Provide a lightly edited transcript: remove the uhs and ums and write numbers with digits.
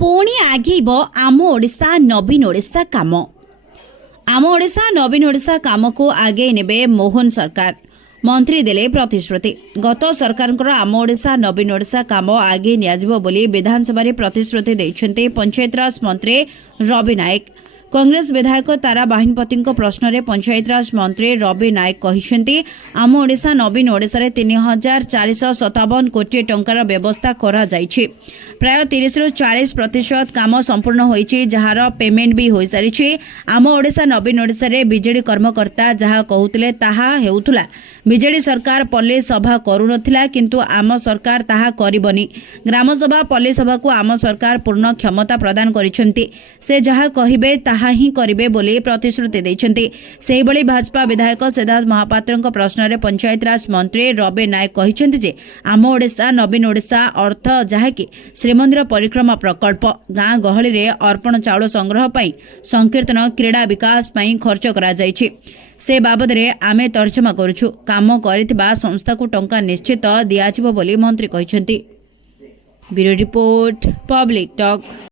पुणी आगेब आम ओडिशा नवीन ओडिशा काम। आम ओडिशा नवीन ओडिशा काम को आगे नेबे मोहन सरकार। मंत्री देले प्रतिश्रुति। गत सरकार आम ओडिशा नवीन ओडिशा काम आगे नियाजिबो बोली विधानसभा प्रतिश्रुति दैछन्ते पंचायतराज मंत्री रवि नायक। कांग्रेस विधायक तारा बाहिनपति प्रश्न में पंचायतराज मंत्री रवि नायक कहिसेंती आम ओडिशा नवीन ओडिशा रे 3457 कोटी टंकार व्यवस्था करा जायछि। प्राय 30 रु 40% काम संपूर्ण होईछि, जहार पेमेंट भी होई सारिछि। आम ओडिशा नवीन ओडिशा रे बीजेडी कर्मकर्ता जहा कहउतले ताहा हेउथुला। बीजेडी सरकार पल्ली सभा करूनथिला, किंतु आम सरकार ताहा करिबनी। ग्राम सभा पल्ली सभा को आम सरकार पूर्ण क्षमता प्रदान करिसेंती। से जहा कहिबे ताहा ही करिबे बोली प्रतिश्रुति दैछन्ती। सेहि बळी भाजपा विधायक सिद्धार्थ महापात्रଙ୍କ प्रश्न में पंचायतराज मंत्री रवि नायक कहिसेंती जे आम ओडिशा नवीन ओडिशा अर्थ जहाकि श्रीमंदिर परिक्रमा प्रकल्प, गाँ गहली रे अर्पण चाउल संग्रह पई संकीर्तन, क्रीड़ा विकास पई खर्च करा जायछि। से बाबद रे आमे तर्जमा करूछु। काम करिथिबा संस्था को टंका निश्चित दियाजिबो बोली मंत्री कहिसेंती। Bureau report, public talk.